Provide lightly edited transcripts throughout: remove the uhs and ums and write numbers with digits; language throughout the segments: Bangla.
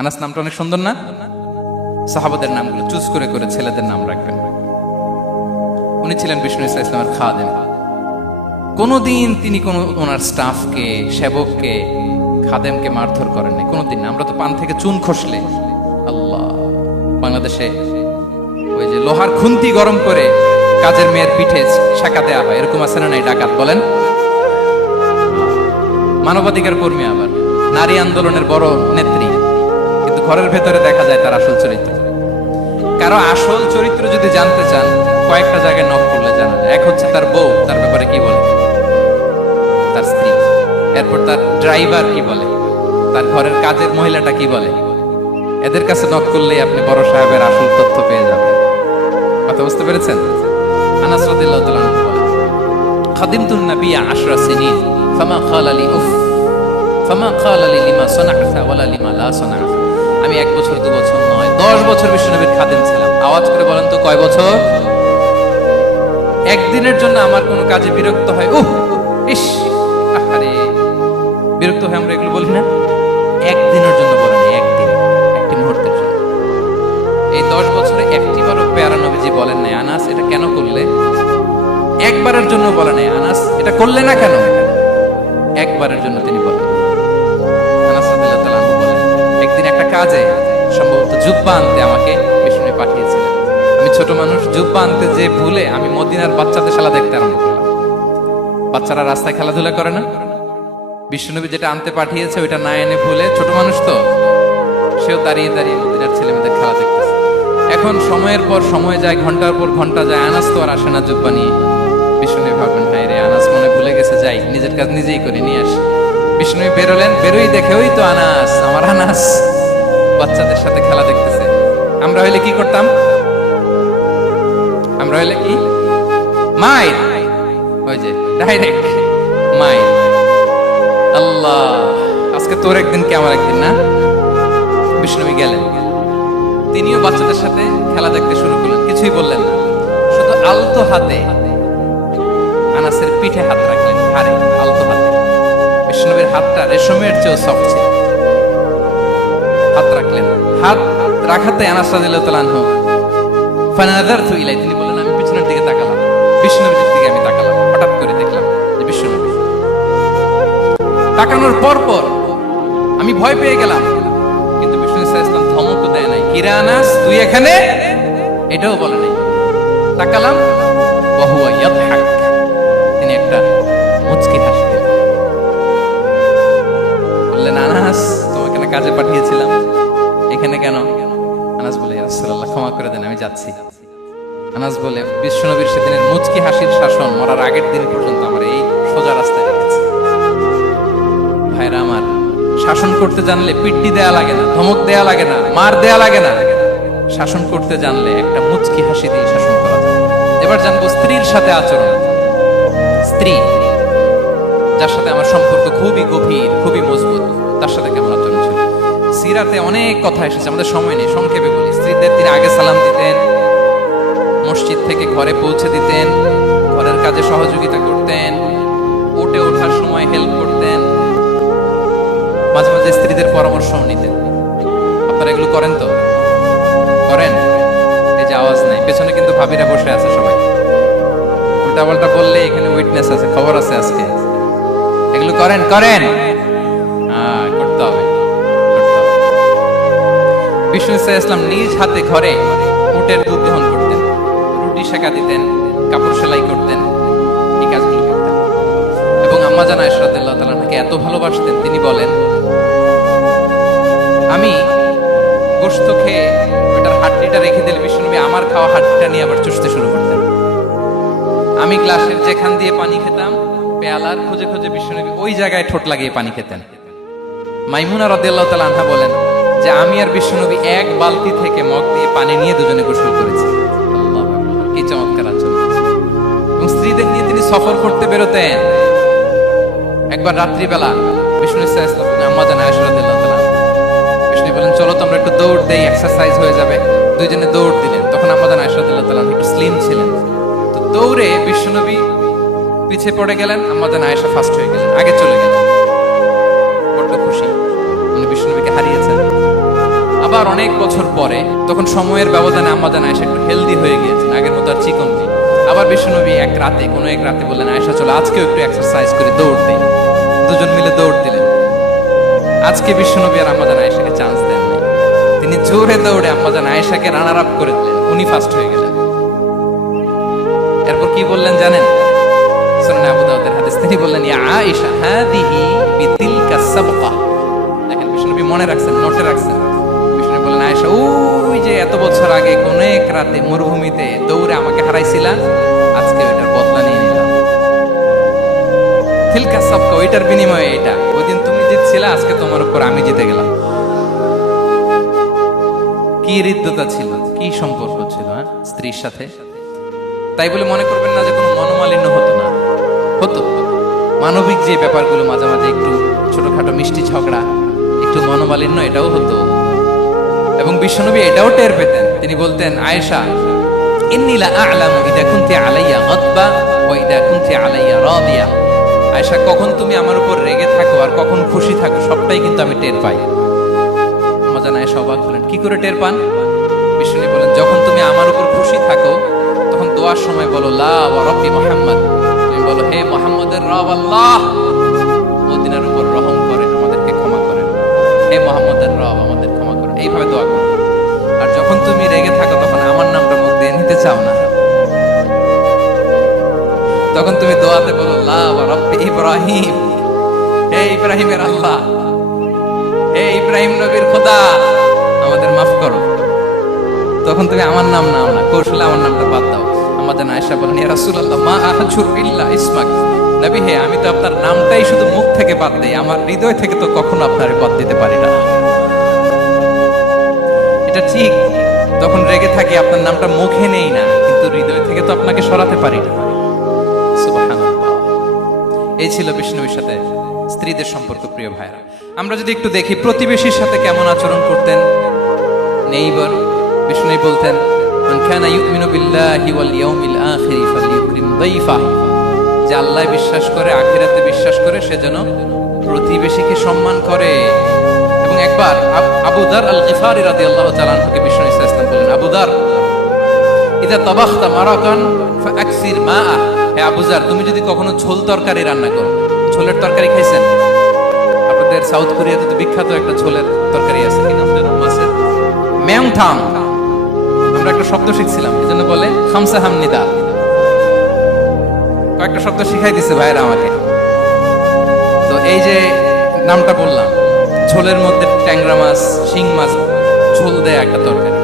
আনাস নামটা অনেক সুন্দর না? সাহাবাদের নামগুলো চুজ করে করে ছেলেদের নাম রাখবেন। উনি ছিলেন বিষ্ণু ইসা ইসলামের খাদেম। কোনোদিন তিনি ওনার স্টাফকে, সেবককে, খাদেমকে মারধর করেন নাই কোনোদিন না। আমরা তো পান থেকে চুন খসলে আল্লাহ, বাংলাদেশে ওই যে লোহার খুন্তি গরম করে কাজের মেয়ের পিঠে শাঁকা দেওয়া হয়, এরকম আছে না নাই? ডাকাত বলেন, মানবাধিকার কর্মী, আবার নারী আন্দোলনের বড় নেত্রী, কিন্তু ঘরের ভেতরে দেখা যায় তার আসল চরিত্র। কারো আসল চরিত্র যদি জানতে চান, কয়েকটা জায়গায় নক করলে জানা যায়। এক হচ্ছে তার বউ, তার ব্যাপারে কি বলে, তার স্ত্রী। এরপর তার ড্রাইভার কি বলে, তার ঘরের কাজের মহিলাটা কি বলে। এদের কাছে নক করলেই আপনি বড় সাহেবের আসল তথ্য পেয়ে যাবেন। কথা বুঝতে পেরেছেন? আনাস রাদিয়াল্লাহু তাআলা আনহু বলেন, খাদিমতুন নবিয়্য 10 সিনিন ফামা ক্বালা লি উফ ফামা ক্বালা লি লিমা সানা'তা ওয়ালা লিমা লা সানা'তা। আমি 1 বছর 2 বছর নয়, 10 বছর বিশ্বনবীর খাদেম ছিলাম। আওয়াজ করে বলেন তো কয় বছর? একদিনের জন্য আমার কোনো কাজে বিরক্ত হয়, উফ ইস আরে, বিরক্ত হয় আমরা এগুলো বলি না? একদিনের জন্য বলেন, একদিন, একটি মুহূর্তের জন্য। এই 10 বছরে একটিবারও পেয়ারা নবীজি বলেন নাই আনাস এটা কেন করলে? একবারের জন্য বলেন নাই আনাস এটা করলে না কেন? একবারের জন্য তিনি বলেন। আনাস রাদিয়াল্লাহু তাআলা আনহু বলেন, একদিন একটা কাজে সম্ভবত জুব্বা আনতে আমাকে বিষ্ণু পাঠিয়েছিলেন। আমি ছোট মানুষ, জুব্বা আনতে যে ভুলে আমি মদিনার বাচ্চাদের খেলা দেখতে আরম্ভ করলাম। বাচ্চারা রাস্তায় খেলাধুলা করে না? বিশ্বনবী যেটা আনতে পাঠিয়েছে ওইটা না এনে ভুলে, ছোট মানুষ তো, সেও দাঁড়িয়ে দাঁড়িয়ে মদিনার ছেলে মেয়েদের খেলা দেখতেছে। এখন সময়ের পর সময় যায়, ঘন্টার পর ঘন্টা যায়, আনাস তো আর আসে না জুব্বা নিয়ে। বিষ্ণু ভাববেন, হায় রে আনাস মনে ভুলে গেছে, যাই নিজের কাজ নিজেই করে নিয়ে আসি। বিষ্ণু বেরোলেন, বেরোই দেখে ওই তো আনাস, আমার আনাস বাচ্চাদের সাথে খেলা দেখতেছে। আমরা হইলে কি করতাম? আমরা হইলে কি মাইর, ওই যে ডাইরেক্ট মাইর। আল্লাহ, আজকে তোর একদিন কি আমার একদিন না? বিষ্ণু গেলেন, তিনিও বাচ্চাদের সাথে খেলা দেখতে শুরু করলেন, কিছুই বললেন না, শুধু আলতো হাতে আনাসের পিঠে হাত রাখলেন, হারে আলতো হাতে। বিষ্ণুবীর হাতটা রেশমের চেয়েও সফট ছিল। হাত রাখলেন, হাত রাখাতে আনাস রাদিয়াল্লাহু তাআলা আনহু ফানাযারতু ইলাই, তিনি বলেন আমি পিছনের দিকে তাকালাম, বিষ্ণুবীর দিকে আমি তাকালাম। হঠাৎ করে দেখলাম যে বিষ্ণুবী। তাকানোর পর পর আমি ভয় পেয়ে গেলাম, কিন্তু বিষ্ণু সাল্লাল্লাহু আলাইহি ওয়াসাল্লাম ধমকও দেয় নাই, কিরে আনাস তুই এখানে, এটাও বলে নাই। তাকালাম, ওয়া হুয়া ইয়াদহাক, তিনি একটা মুচকি হাসি দিলেন। বললেন, আনাস তোমাকে না কাজে পাঠিয়েছিলাম, এখানে কেন? আনাস বলে, ইয়া রাসূলুল্লাহ ক্ষমা করে দেন, আমি যাচ্ছি। আনাস বলে, বিশ্বনবীর সেদিনের মুচকি হাসির শাসন মরার আগের দিন পর্যন্ত আমার এই সোজা রাস্তায় রেখেছে। ভাইরা আমার, শাসন করতে জানলে পিট্টি দেয়া লাগে না, ধমক দেয়া লাগে না, মার দেয়া লাগে না। শাসন করতে জানলে একটা মুচকি হাসি দিয়ে শাসন করা যায়। এবার জানবো স্ত্রীর সাথে আচরণ। স্ত্রী যার সাথে আমার সম্পর্ক খুবই গভীর, খুবই মজবুত, তার সাথে কেমন আচরণ ছিল? সিরাতে অনেক কথা এসেছে, আমাদের সময় নেই, সংক্ষেপে বলি। স্ত্রীদের তিনি আগে সালাম দিতেন, মসজিদ থেকে ঘরে পৌঁছে দিতেন, ঘরের কাজে সহযোগিতা করতেন, উঠে ওঠার সময় হেল্প করতেন, মাঝে মাঝে স্ত্রীদের পরামর্শও নিতেন। আপনারা এগুলো করেন তো? করেন? এই যে আওয়াজ নাই, পেছনে কিন্তু ভাবিরা বসে আছে সবাই। উল্টা পাল্টা বললে এখানে উইটনেস আছে, খবর আছে আজকে। এগুলো করেন? করেন? করতে হবে, করতে হবে। বিষ্ণু ইসলাম নিজ হাতে ঘরে উটের দুধ দহন করতেন, রুটি সেকা দিতেন, কাপড় সেলাই করতেন, এই কাজগুলো করতেন। এবং আম্মা জান আয়েশা রাদিয়াল্লাহু তাআলা আনহাকে এত ভালোবাসতেন, তিনি বলেন, আমি গোশত খেয়ে ওটার হাড্ডিটা রেখে দিলে বিষ্ণুনবী আমার খাওয়া হাড্ডিটা নিয়ে আবার চুষতে শুরু করতেন। আমি গ্লাসের যেখান দিয়ে পানি খেতাম, পেয়ালার খুঁজে খুঁজে বিষ্ণুনবী ওই জায়গায় ঠোঁট লাগিয়ে পানি খেতেন। মাইমুনা রাদিয়াল্লাহু তাআলা আনহা বলেন যে আমি আর বিষ্ণুনবী এক বালতি থেকে মগ দিয়ে পানি নিয়ে দুজনে গোসল করেছি। আল্লাহু আকবার, কি চমৎকার আচরণ! এবং স্ত্রীদের নিয়ে তিনি সফর করতে বেরোতেন। একবার রাত্রিবেলা বিষ্ণু ইসলাম আম্মা জান আয়েশা রাদিয়াল্লাহু তাআলা, বিষ্ণু বলেন চলো তো আমরা একটু দৌড় দেই, এক্সারসাইজ হয়ে যাবে। দুইজনে দৌড় দিলেন। তখন আম্মা জান আয়েশা রাদিয়াল্লাহু তাআলা একটু স্লিম ছিলেন, তো দৌড়ে বিষ্ণুনবী পিছিয়ে পড়ে গেলেন, আম্মা জান আয়েশা ফার্স্ট হয়ে গেলেন, আগে চলে গেলেন। বড্ড খুশি, উনি বিষ্ণুনবীকে হারিয়েছেন। আবার অনেক বছর পরে, তখন সময়ের ব্যবধানে আম্মাজান আয়েশা একটু হেলদি হয়ে গিয়েছেন, আগের মতো আর চিকন নেই। আবার বিশ্বনবী এক রাতে বললেন, আয়েশা চলো আজকেও একটু এক্সারসাইজ করে দৌড় দিই। দুজন মিলে দৌড় দিলেন। আজকে বিশ্বনবী আর আম্মাজান আয়েশাকে চান্স দেন নাই, তিনি জোরে দৌড়ে আম্মাজান আয়েশাকে রানার আপ করে দিলেন, উনি ফার্স্ট হয়ে গেলেন। এরপর কি বললেন জানেন? সুনানে আবু দাউদের হাদিস, তিনি বললেন, ইয়া আয়েশা হাদিহি বিতিলকা সাবকা। দেখেন বিশ্বনবী মনে রাখছেন, নোটে রাখছেন। বিশ্বনবী বললেন, আয়েশা ওই যে এত বছর আগে কোন এক রাতে মরুভূমিতে দৌড়ে আমাকে হারাইছিলা, আজকে ওইটার বদলা নিয়ে নিলাম। তিলকা সাবকা, ওইটার বিনিময়ে এটা। ওই দিন তুমি জিতছিলা, আজকে তোমার উপর আমি জিতে গেলাম। কি হৃদ্যতা ছিল, কি সম্পর্ক ছিল স্ত্রীর সাথে। তাই বলে মনে করবেন না যে কোনো মনোমালিন্য হতো না, হতো। মানবিক যে ব্যাপারগুলো, মাঝে মাঝে একটু ছোটখাটো মিষ্টি ঝগড়া, একটু মনোমালিন্য, এটাও হতো। এবং বিশ্বনবী এটাও টের পেতেন। তিনি বলতেন, আয়েশা ইন্নী লা আ'লামু ইযা কুনতি আলাইয়া গাদবা ওয়া ইযা কুনতি আলাইয়া রাদিয়া। আয়েশা, কখন তুমি আমার উপর রেগে থাকো আর কখন খুশি থাকো, সবটাই কিন্তু আমি টের পাই। আম্মাজান আয়েশা অবাক হলেন, কি করে টের পান? বিশ্বনবী বলেন, যখন তুমি আমার উপর খুশি থাকো তখন দোয়ার সময় বলো লা ওয়া রাব্বি মুহাম্মদ, তুমি বলো হে মুহাম্মদের রব আল্লাহ, মদিনার উপর রহম করেন, আমাদেরকে ক্ষমা করেন, হে মুহাম্মদের রব আমাদের ক্ষমা করেন, এইভাবে দোয়া করো। আর যখন তুমি রেগে থাকো তখন আমার নামটা মুখ দিয়ে নিতে চাও না, তখন তুমি দোয়াতে বলো লা ওয়া রাব্বি ইব্রাহিম, হে ইব্রাহিমের আল্লাহ, হে ইব্রাহিম নবীর খোদা, আমাদের মাফ করো। তখন তুমি আমার নাম নাও না, কৌশলে আমার নামটা বাদ দাও। আম্মাজান আয়েশা বলেন, ইয়া রাসূলুল্লাহ মা আহজুর ইল্লা ইসমাক, নবী হে, আমি তো আপনার নামটাই শুধু মুখ থেকে বাদ দেই, আমার হৃদয় থেকে তো কখনো আপনারে বাদ দিতে পারি না। এটা ঠিক, তখন রেগে থাকি, আপনার নামটা মুখে নেই না, কিন্তু হৃদয় থেকে তো আপনাকে সরাতে পারি না। সুবহানাল্লাহ। এই ছিল বিষ্ণুর সাথে স্ত্রীদের সম্পর্ক। প্রিয় ভাইরা, আমরা যদি একটু দেখি প্রতিবেশীর সাথে কেমন আচরণ করতেন নেইবার। বিষ্ণু বলতেন, মান কানা ইউমিনু বিল্লাহি ওয়াল ইয়াউমিল আখির ফালইউকরিম দাইফাহ, যে আল্লাহ বিশ্বাস করে, আখিরাতে বিশ্বাস করে, সে যেন প্রতিবেশীকে সম্মান করে। এবং একবার আবু দার আল গিফারি রাদিয়াল্লাহু তাআলা আনহুকে বিষ্ণু সাল্লাল্লাহু আলাইহি ওয়াসাল্লাম বললেন, আবু দার ইযা তাবাখতা মারাকান ফাআকসির মাআ, হে আবু দার, তুমি যদি কখনো ঝোল তরকারি রান্না করো, ঝোলের তরকারি খাইছেন? আপনাদের সাউথ কোরিয়াতে তো বিখ্যাত একটা ঝোলের তরকারি আছে, কি নাম যেন, মাছের মেংথাং। আমরা একটা শব্দ শিখছিলাম, এই জন্য বলে খামসা হামনিদা। কয়েকটা শব্দ শিখাই দিছে ভাইরা আমাকে। তো এই যে নামটা বললাম, ঝোলের মধ্যে ট্যাংরা মাছ, শিং মাছ ঝোল দেয় একটা তরকারি।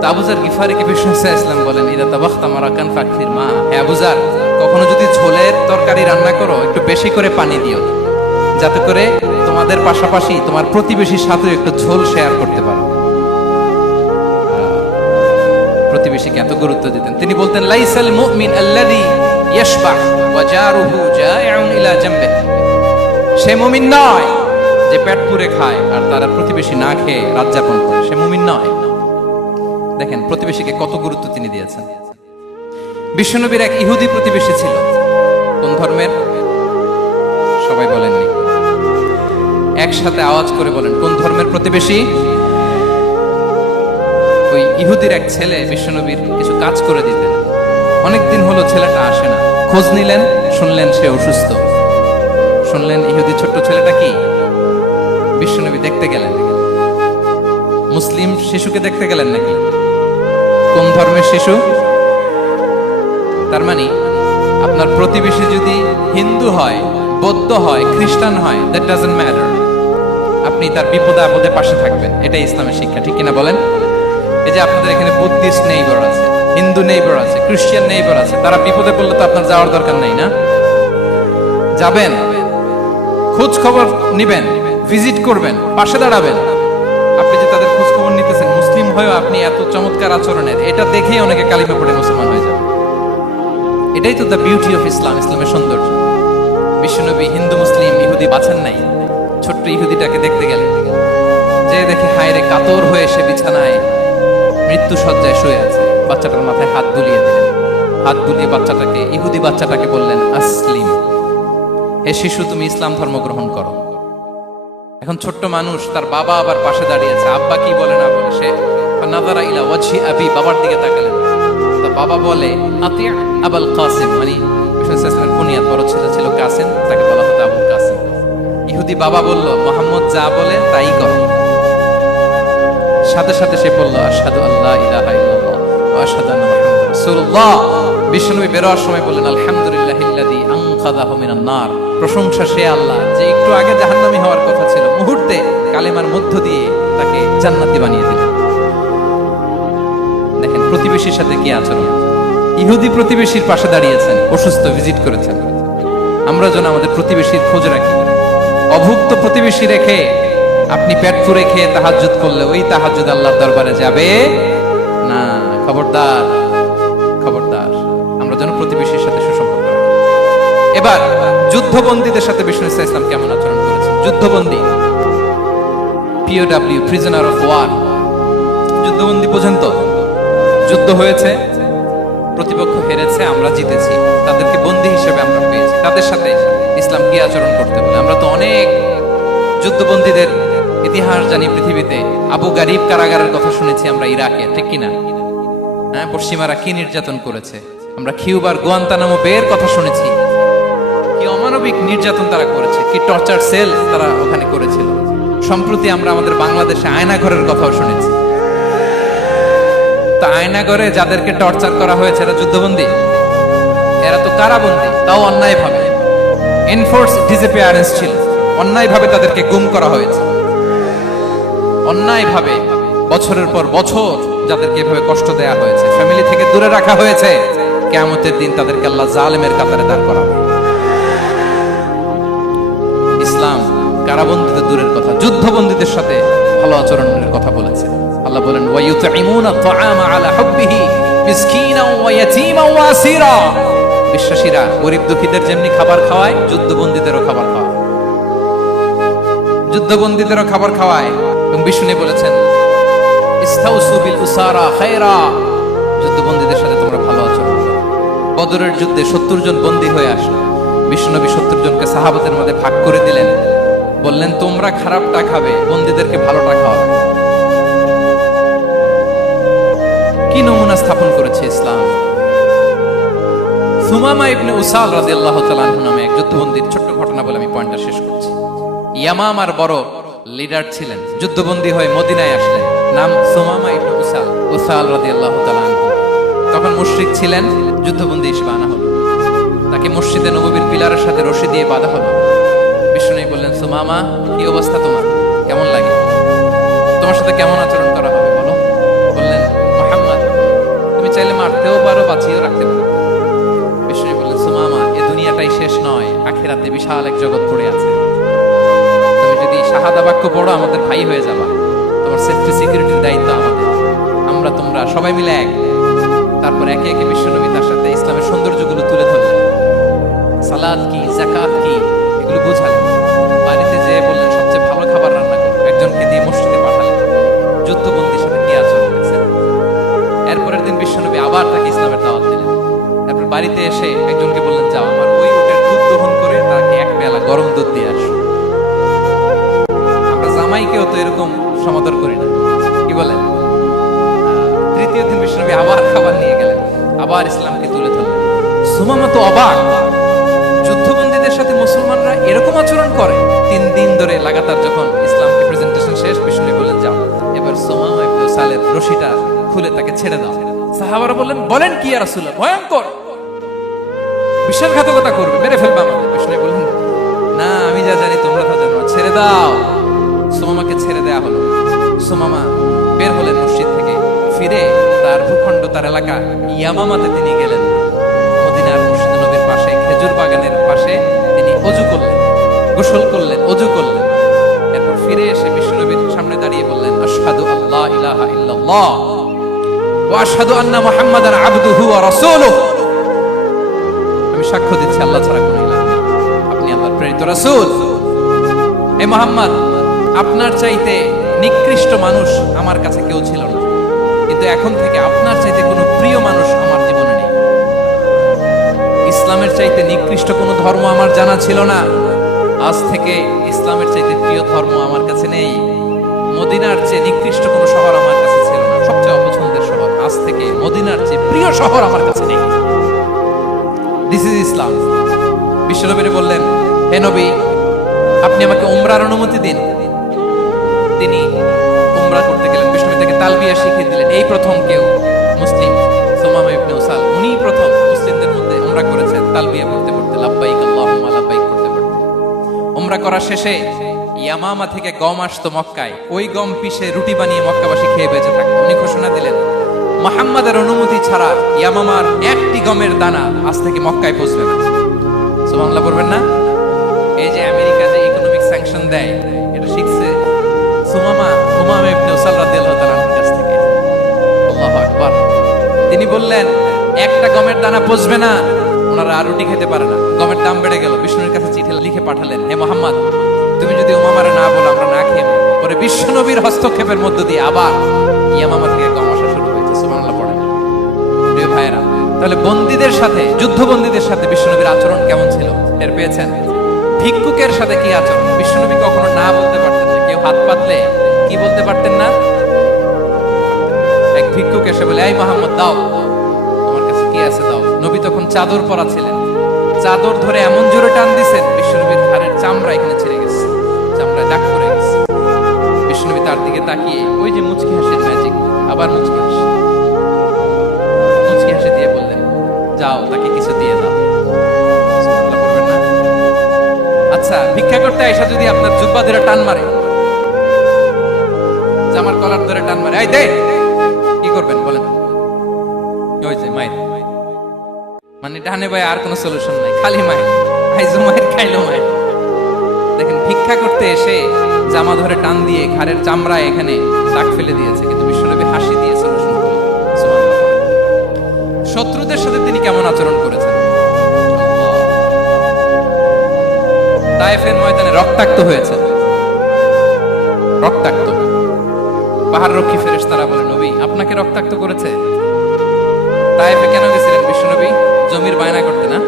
তো আবু যার গিফারিকে বিষ্ণু সাল্লাল্লাহু আলাইহি ওয়াসাল্লাম বলেন, ইদা তাবাখতা মারাকান ফাকফির মা, হে আবু যার, কখনো যদি ঝোলের তরকারি রান্না করো, একটু বেশি করে পানি দিও, যাতে করে তোমাদের পাশাপাশি তোমার প্রতিবেশীর সাথে একটু ঝোল শেয়ার করতে পারো। প্রতিবেশীকে এত গুরুত্ব দিতেন। তিনি বলতেন, লাইসাল মুমিন আল্লাযী ইয়াশবাহ ওয়া জারুহু জাইউন ইলা জামবিহি, সে মুমিন নয় যে পেট পুরে খায় আর তার প্রতিবেশী না খেয়ে রাত যাপন করে, সে মুমিন নয়। দেখেন প্রতিবেশীকে কত গুরুত্ব তিনি দিয়েছেন। বিশ্বনবীর এক ইহুদি প্রতিবেশী ছিল। কোন ধর্মের? সবাই বলেননি, একসাথে আওয়াজ করে বলেন, কোন ধর্মের প্রতিবেশী? ওই ইহুদির এক ছেলে বিশ্বনবীর কিছু কাজ করে দিতেন। অনেকদিন হলো ছেলেটা আসে না, খোঁজ নিলেন, শুনলেন সে অসুস্থ। শুনলেন ইহুদি ছোট্ট ছেলেটা কি, বিশ্বনবী দেখতে গেলেন। মুসলিম শিশুকে দেখতে গেলেন নাকি? কোন ধর্মের শিশু? তার মানে আপনার প্রতিবেশী যদি হিন্দু হয়, বৌদ্ধ হয়, খ্রিস্টান হয়, দ্যাট ডাজন্ট ম্যাটার, আপনি তার বিপদে আপদে পাশে থাকবেন। এটাই ইসলামের শিক্ষা, ঠিক কিনা বলেন? এই যে আপনাদের এখানে বুদ্ধিস্ট নেইবার আছে, হিন্দু নেইবার আছে, খ্রিস্টান নেইবার আছে, তারা বিপদে পড়লে তো আপনার যাওয়ার দরকার নাই, না? যাবেন, খোঁজ খবর নিবেন, ভিজিট করবেন, পাশে দাঁড়াবেন। আপনি যে তাদের খোঁজ খবর নিতেছেন, মুসলিম হয়েও আপনি এত চমৎকার আচরণের, এটা দেখেই অনেকে কালিমা পড়ে মুসলমান হয়ে যাবে। এটাই তো দ্য বিউটি অফ ইসলাম, ইসলামের সৌন্দর্য। বিশ্বনবী হিন্দু মুসলিম ইহুদি বাছেন নাই, ছোট্ট ইহুদিটাকে দেখতে গেলেন, যে দেখে হায়রে কাতর হয়ে সে বিছানায় মৃত্যু সজ্জায় শুয়ে আছে। বাচ্চাটার মাথায় হাত বুলিয়ে দিলেন, হাত বুলিয়ে বাচ্চাটাকে, ইহুদি বাচ্চাটাকে বললেন, আসলিম, হে শিশু, তুমি ইসলাম ধর্ম গ্রহণ করো। এখন ছোট্ট মানুষ, তার বাবা আবার পাশে দাঁড়িয়েছে, আব্বা কি বলে না বলে সে নাযারা ইলা ওয়াজহি আবি, বাবার দিকে তাকালেন। তো বাবা বলে আতিয়া আবুল কাসিম, মানে বিশ্বনাথের কুনিয়াত, বড় ছেলে ছিল কাসিম, তাকে বলা হতো আবুল কাসিম। ইহুদি বাবা বলল মুহাম্মদ যা বলে তাই কর। সাথে সাথে সে বলল আশহাদু আল্লা ইলাহা ইল্লাল্লাহ ওয়া আশহাদু আন্না মুহাম্মাদার রাসূলুল্লাহ। বিশ্বনবী বেরোয়ার সময় বললেন আলহামদুলিল্লাহিল্লাযী আনকাযাহু মিনান নার, প্রশংসা সে আল্লাহ যে একটু আগে জাহান্নামী হওয়ার কথা ছিল, মুহূর্তে কালেমার মধ্য দিয়ে তাকে জান্নাতি বানিয়ে দিলেন। দেখেন প্রতিবেশীর সাথে কি আচরণ। ইহুদি প্রতিবেশীর পাশে দাঁড়িয়েছেন, অসুস্থ, ভিজিট করেছেন। আমরা যেন আমাদের প্রতিবেশীর খোঁজ রাখি। অভুক্ত প্রতিবেশী রেখে আপনি পেট পুরে খেয়ে তাহাজ্জুদ করলে ওই তাহাজ্জুদ আল্লাহর দরবারে যাবে না। খবরদার, খবরদার, আমরা যেন প্রতিবেশীর সাথে সুসম্পর্ক রাখি। এবার যুদ্ধবন্দীদের সাথে বিষ্ণু ইসলাম কেমন আচরণ করেছেন। যুদ্ধবন্দী, POW, প্রিজনার অফ ওয়ার, যুদ্ধবন্দী পর্যন্ত যুদ্ধ হয়েছে, প্রতিপক্ষ হেরেছে, আমরা জিতেছি, তাদেরকে বন্দী হিসেবে আমরা পেয়েছি, তাদের সাথে ইসলাম কি আচরণ করতে বলে। আমরা তো অনেক যুদ্ধবন্দীদের ইতিহাস জানি পৃথিবীতে। আবু গারিব কারাগারের কথা শুনেছি আমরা ইরাকে, ঠিক কিনা? হ্যাঁ, পশ্চিমারা কি নির্যাতন করেছে। আমরা কিউবার গুয়ান্তানামো বের কথা শুনেছি, কি অমানবিক নির্যাতন তারা করেছে, কি টর্চার সেল তারা ওখানে করেছিল। সম্প্রতি আমরা আমাদের বাংলাদেশে আয়নাঘরের কথাও শুনেছি। তো আয়নাঘরে যাদেরকে টর্চার করা হয়েছে এরা যুদ্ধবন্দী? এরা তো কারাবন্দী, তাও অন্যায়ভাবে। এনফোর্স ডিসঅ্যাপিয়ারেন্স ছিল, অন্যায়ভাবে তাদেরকে গুম করা হয়েছে। অন্যায়ভাবে বছরের পর বছর যাদেরকে এভাবে কষ্ট দেয়া হয়েছে, ফ্যামিলি থেকে দূরে রাখা হয়েছে, কিয়ামতের দিন তাদেরকে আল্লাহ জালেমের কাতারে দাঁড় করাবে। ইসলাম কারাবন্দীদের দূরের কথা, যুদ্ধবন্দীদের সাথে ভালো আচরণের কথা বলেছে। আল্লাহ বলেন ওয়ায়ুতঈমুনা আত-তাআমা আলা হুব্বিহি মিসকিনাও ওয়া ইয়াতীমান ওয়া আসীরা। বিশ্বাসীরা গরীব দুঃখীদের যেমনি খাবার খাওয়ায়, যুদ্ধবন্দীদেরও খাবার খাওয়ায়, যুদ্ধবন্দীদেরও খাবার খাওয়ায়। এবং বিষ্ণু বলেছেন ইস্তাউসু বিল উসারা খায়রা, যুদ্ধবন্দীদের সাথে তোমরা ভালো আচরণ করো। বদরের যুদ্ধে 70 জন বন্দী হয়ে আসলো। বিষ্ণুনবী 70 জনকে সাহাবাদের মধ্যে ভাগ করে দিলেন, বললেন তোমরা খারাপটা খাবে, বন্দীদেরকে ভালোটা খাওয়াবে। কি নমুনা স্থাপন করেছে ইসলাম। সুমামা ইবনে উসাল রাদিয়াল্লাহু তাআলা আনহু নামে এক যুদ্ধবন্দীর ছোট্ট ঘটনা বলে আমি পয়েন্টটা শেষ করছি। ইয়ামামার বড় লিডার ছিলেন, যুদ্ধবন্দী হয়ে মদিনায় আসলেন, নাম সুমামা ইবনে উসাল রাদিয়াল্লাহু তাআলা আনহু। তখন মুশরিক ছিলেন, যুদ্ধবন্দী হিসেবে আনা হলো। তাকে মসজিদে নববীর পিলারের সাথে রশি দিয়ে বাঁধা হলো। বিষ্ণু বললেন সুমামা, কি অবস্থা তোমার, কেমন লাগে, তোমার সাথে কেমন আচরণ করা হবে বলো। বললেন মুহাম্মদ, তুমি চাইলে মারতেও পারো, বাঁচিয়েও রাখতে পারো। বিষ্ণু বললেন সুমামা, এ দুনিয়াটাই শেষ নয়, আখিরাতে বিশাল এক জগৎ পড়ে আছে। তুমি যদি শাহাদা বাক্য পড়ো আমাদের ভাই হয়ে যাবা, তোমার সেফটি সিকিউরিটির দায়িত্ব আমাদের, আমরা তোমরা সবাই মিলে এক। তারপর একে একে বিশ্বনবী তার সাথে ইসলামের সৌন্দর্যগুলো তুলে ধরলেন, সালাত কি, যাকাত কি, এগুলো বুঝালেন। বাড়িতে যেয়ে বললেন সবচেয়ে ভালো খাবার রান্না করো, একজনকে দিয়ে মসজিদে পাঠালেন। যুদ্ধবন্দীর সাথে কি আচরণ করেছেন। এরপরের দিন বিশ্বনবী আবার তাকে ইসলামের দাওয়াত দিলেন। তারপর বাড়িতে এসে একজনকে বললেন যাও আমার ওই উটের দুধ দহন করে তাকে এক পেয়ালা গরম দুধ দিয়ে আসো। আমরা জামাইকেও তো এরকম সমাদর করি না, কি বলেন। তৃতীয় দিন বিশ্বনবী আবার খাবার নিয়ে গেলেন, আবার ইসলামকে তুলে ধরলেন। সুমামা তো অবাক, যুদ্ধবন্দীদের সাথে মুসলমানরা এরকম আচরণ করে। 3 দিন ধরে লাগাতার যখন ইসলামকে প্রেজেন্টেশন শেষ, বিষ্ণু বললেন যাও এবার সুমামা ইবনে উসালের রশিটা খুলে তাকে ছেড়ে দাও। সাহাবারা বললেন বলেন কি ইয়া রাসূলুল্লাহ, ভয়ঙ্কর, বিশ্বাসঘাতকতা করবে, মেরে ফেলবে আমাদের। বিষ্ণু বললেন না, আমি যা জানি তোমরা তা জানো, ছেড়ে দাও। সুমামাকে ছেড়ে দেয়া হলো। সুমামা বের হলেন মসজিদ থেকে, ফিরে তার ভূখণ্ড, তার এলাকা ইয়ামামাতে তিনি গেলেন। মদিনার মসজিদ নবীর পাশে খেজুর বাগানের পাশে তিনি অজু করলেন, গোসল করলেন, অজু করলেন। এরপর ফিরে এসে বিশ্বনবীর সামনে দাঁড়িয়ে বললেন আশহাদু আল্লা ইলাহা ইল্লাল্লাহ ওয়া আশহাদু আন্না মুহাম্মাদান আবদুহু ওয়া রাসূলুহু। আমি সাক্ষ্য দিচ্ছি আল্লাহ ছাড়া কোনো ইলাহ নেই, আপনি আল্লাহর প্রেরিত রাসূল। হে মুহাম্মদ, আপনার চাইতে নিকৃষ্ট মানুষ আমার কাছে কেউ ছিল না, কিন্তু এখন থেকে আপনার চাইতে কোনো প্রিয় মানুষ আমার জীবনে নেই। ইসলামের চাইতে নিকৃষ্ট কোনো ধর্ম আমার জানা ছিল না। আজ থেকে ইসলামের চাইতে প্রিয় ধর্ম আমার কাছে নেই, মদিনার চেয়ে নিকৃষ্ট কোনো শহর আমার কাছে ছিল না, সবচেয়ে অপছন্দের শহর, আজ থেকে মদিনার চেয়ে প্রিয় শহর আমার কাছে নেই। দিস ইজ ইসলাম। বিশ্বনবী বললেন, হে নবী, আপনি আমাকে উমরার অনুমতি দিন। তিনি উমরা করতে গেলেন, বিশ্বনবী তাকে তালবিয়া শিখিয়ে দিলেন। এই প্রথম কেউ মুসলিম সুমামা ইবনে উসাল, উনি প্রথম মুসলিমদের মধ্যে উমরা করেছেন তালবিয়া পড়তে পড়তে, লাব্বাইক আল্লাহুম্মা লাব্বাইক করতে পড়তে। উমরা করা শেষে ইয়ামামা থেকে গম আসতো মক্কায়, ওই গম পিষে রুটি বানিয়ে মক্কাবাসী খেয়ে বেঁচে থাকতো। উনি ঘোষণা দিলেন, মুহাম্মাদের অনুমতি ছাড়া ইয়ামামার একটি গমের দানা আজ থেকে মক্কায় পৌঁছবে না। সুবহানাল্লাহ পড়বেন না? এই যে আমেরিকা যে ইকোনমিক স্যাংশন দেয়, এটা শিখছে সুমামা ইবনে উসাল রাদিয়াল্লাহু তাআলার কাছ থেকে। আল্লাহু আকবার। তিনি বললেন, একটা গমের দানা পৌঁছবে না, ওনারা আর রুটি খেতে পারে না। গমের দাম বেড়ে গেল, বিষ্ণুর কাছে চিঠি লিখে পাঠালেন, হে মুহাম্মদ, তুমি যদি উমামারে না বলো আমরা না খেয়ে মরব। পরে বিশ্বনবীর হস্তক্ষেপের মধ্য দিয়ে আবার ইয়ামামা থেকে গম আসা শুরু হয়েছে। সুবহানাল্লাহ পড়েন। প্রিয় ভাইরা, তাহলে বন্দীদের সাথে, যুদ্ধবন্দীদের সাথে বিশ্বনবীর আচরণ কেমন ছিল টের পেয়েছেন? ভিক্ষুকের সাথে কি আচরণ? বিশ্বনবী কখনো না বলতে পারতেন না। কেউ হাত পাতলে কি বলতে পারতেন না? এক ভিক্ষুক এসে বলে, এই মুহাম্মদ দাও, তোমার কাছে কি আছে দাও। নবী তখন চাদর পরা ছিলেন, চাদর ধরে এমন জোরে টান দিছেন, বিশ্বনবীর ঘাড়ের চামড়া এখানে ছিঁড়ে গেছে, চামড়ায় দাগ পড়ে গেছে। বিশ্বনবী তার দিকে তাকিয়ে, ওই যে মুচকি হাসির ম্যাজিক, আবার মুচকি হাসি, মুচকি হাসি দিয়ে বললেন, যাও তাকে কিছু দিয়ে দাও। সুবহানাল্লাহ করবেন না? আচ্ছা, ভিক্ষা করতে আইসা যদি আপনার জুব্বা ধরে টান মারে, জামার কলার ধরে টান মারে, এই দে, কি করবেন বলেন? ওই যে মায়ের, মানে ডানে ভাই আর কোনো সলিউশন নাই, খালি মায়ের, আইজো মায়ের খাইলো মায়ের। দেখেন, ভিক্ষা করতে এসে জামা ধরে টান দিয়ে ঘাড়ের চামড়ায় এখানে দাগ ফেলে দিয়েছে, কিন্তু বিশ্বনবী হাসি দিয়ে সলিউশন করলেন। সুবহানাল্লাহ। শত্রুদের সাথে তিনি কেমন আচরণ করেছেন? তায়েফের ময়দানে রক্তাক্ত হয়েছে, রক্তাক্ত। পাহাড় রক্ষী ফেরেশতারা বলে, নবী আপনাকে রক্তাক্ত করেছে? তায়েফে কেন গেছিলেন বিশ্বনবী? জমির বায়না করতে না?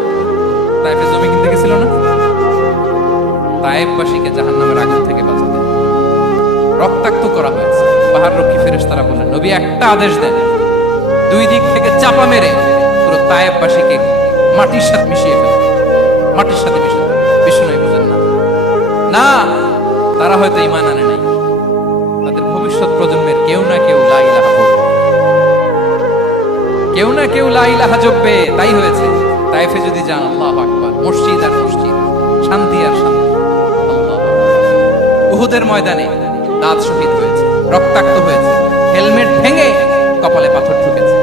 তায়েফে জমি কিনতে গেছিল না? তায়েফবাসীকে জাহান্নামের আগুন থেকে বাঁচাতে রক্তাক্ত করা হয়েছে। পাহাড় রক্ষী ফেরেশতারা বললেন, নবী একটা আদেশ দেন, দুই দিক থেকে চাপা মেরে পুরো তায়েফবাসীকে মাটির সাথে মিশিয়ে ফেলুন, মাটির সাথে মিশিয়ে ফেলুন। বিশ্বনবী বলেন, না না, তারা হয়তো ঈমান আনে নাই, তাদের ভবিষ্যৎ প্রজন্মের কেউ না কেউ লা ইলাহা পড়বে, কেউ না কেউ লা ইলাহা জপবে, তাই হয়েছে। তায়েফে যদি যান, আল্লাহু আকবার, মসজিদ আর মসজিদ, শান্তি আর শান্তি। আল্লাহু আকবার। উহুদের ময়দানে দাঁত শহীদ হয়েছে, রক্তাক্ত হয়েছে, হেলমেট ভেঙে কপালে পাথর ঢুকেছে।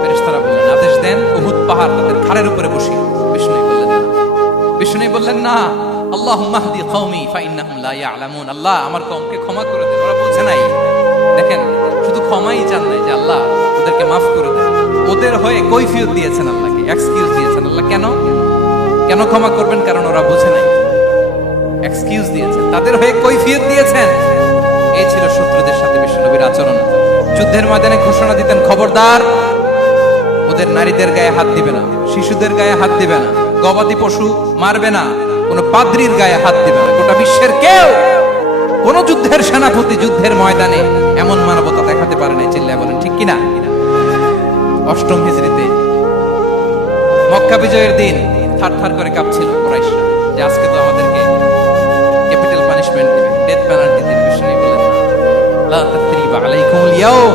ফেরেশতারা বললেন, আদেশ দেন উহুদ পাহাড় তাদের ঘাড়ের উপরে বসিয়ে। বিষ্ণু বললেন না, বিষ্ণু বললেন না, আল্লাহুম্মা হদি কওমি ফাইন্নাহুম লা ইয়ালামুন। আল্লাহ আমার কওমকে ক্ষমা করে দেন, ওরা বোঝে নাই। দেখেন, শুধু ক্ষমাই চান নাই যে আল্লাহ ওদেরকে মাফ করে দেন, ওদের হয়ে কৈফিয়ত দিয়েছেন আল্লাহকে, এক্সকিউজ দিয়েছেন। আল্লাহ কেন কেন ক্ষমা করবেন? কারণ ওরা বোঝে নাই। এক্সকিউজ দিয়েছেন, তাদের হয়ে কৈফিয়ত দিয়েছেন। এই ছিল শত্রুদের সাথে বিশ্বনবীর আচরণ। যুদ্ধের ময়দানে ঘোষণা দিতেন, খবরদার ওদের নারীদের গায়ে হাত দিবে না, শিশুদের গায়ে হাত দিবে না, গবাদি পশু মারবে না, কোন পাদ্রীর গায়ে হাত দিবে না। গোটা বিশ্বের কেউ, কোন যুদ্ধের সেনাপতি যুদ্ধের ময়দানে এমন মানবতা দেখাতে পারে নাই। চিল্লায় বলেন ঠিক কিনা? অষ্টম হিজরিতে মক্কা বিজয়ের দিন থার থার করে কাঁপছিল কুরাইশরা, যে আজকে তো আমাদেরকে ক্যাপিটাল পানিশমেন্ট দিবে, ডেথ পেনাল্টি দিবে। বিষ্ণু বলেন, লা তাসরিবা আলাইকুমুল ইয়াউম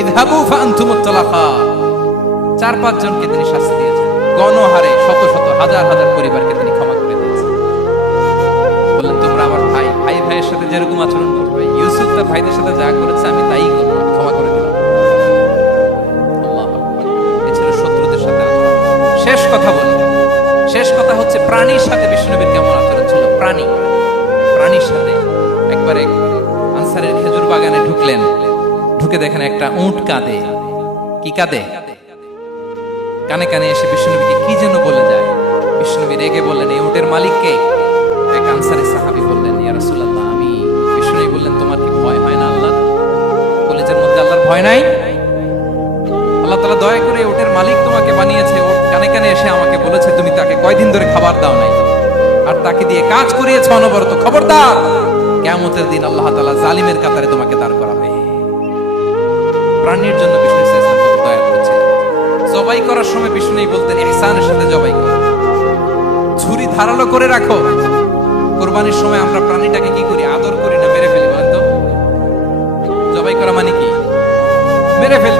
ইযহাবু ফাআনতুমুত তালাকা। 4-5 জনকে তিনি শাস্তি দিয়েছেন, গণহারে শত শত হাজার হাজার পরিবারকে তিনি ক্ষমা করে দিয়েছেন। বললেন, তোমরা আমার ভাই, ভাই ভাইয়ের সাথে যেরকম আচরণ করবে, ইউসুফ তার ভাইদের সাথে যা করেছে আমি তাই করবো, ক্ষমা করে দিলাম। আল্লাহু আকবার। এ ছিল শত্রুদের সাথে আচরণ। শেষ কথা বলি, শেষ কথা হচ্ছে প্রাণীর সাথে বিশ্বনবীর কেমন আচরণ ছিল। প্রাণীর সাথে একবারে আনসারের খেজুর বাগানে ঢুকলেন, ঢুকে দেখেন একটা উট কাঁদে। কি কাঁদে? কানে কানে এসে বিশ্বনবীকে কি যেন বলে যায়। বিশ্বনবী রেগে বললেন, এই উটের মালিক কে? এক আনসারী সাহাবী বললেন, ইয়া রাসূলুল্লাহ আমি। বিশ্বনবী বললেন, তোমার কি ভয় হয় না আল্লাহ? কলেজের মধ্যে আল্লাহর ভয় নাই? আল্লাহ তাআলা দয়া করে উটের মালিক তোমাকে বানিয়েছে, ও কানে কানে এসে আমাকে বলেছে তুমি তাকে কয়দিন ধরে খাবার দাও নাই, আর তাকে দিয়ে কাজ করিয়েছ অনবরত, খবরদার কিয়ামতের দিন আল্লাহ তাআলা জালিমের কাতারে তোমাকে দাঁড় করাবে। প্রাণীর জন্য বিষ্ণু ইসলাম কত দয়া করেছেন। জবাই করার সময় বিষ্ণু বলতেন ইহসানের সাথে জবাই করো, ছুরি ধারালো করে রাখো। কোরবানির সময় আমরা প্রাণীটাকে কি করি, আদর করি না মেরে ফেলি, বলেন তো? জবাই করা মানে কি? মেরে ফেলি।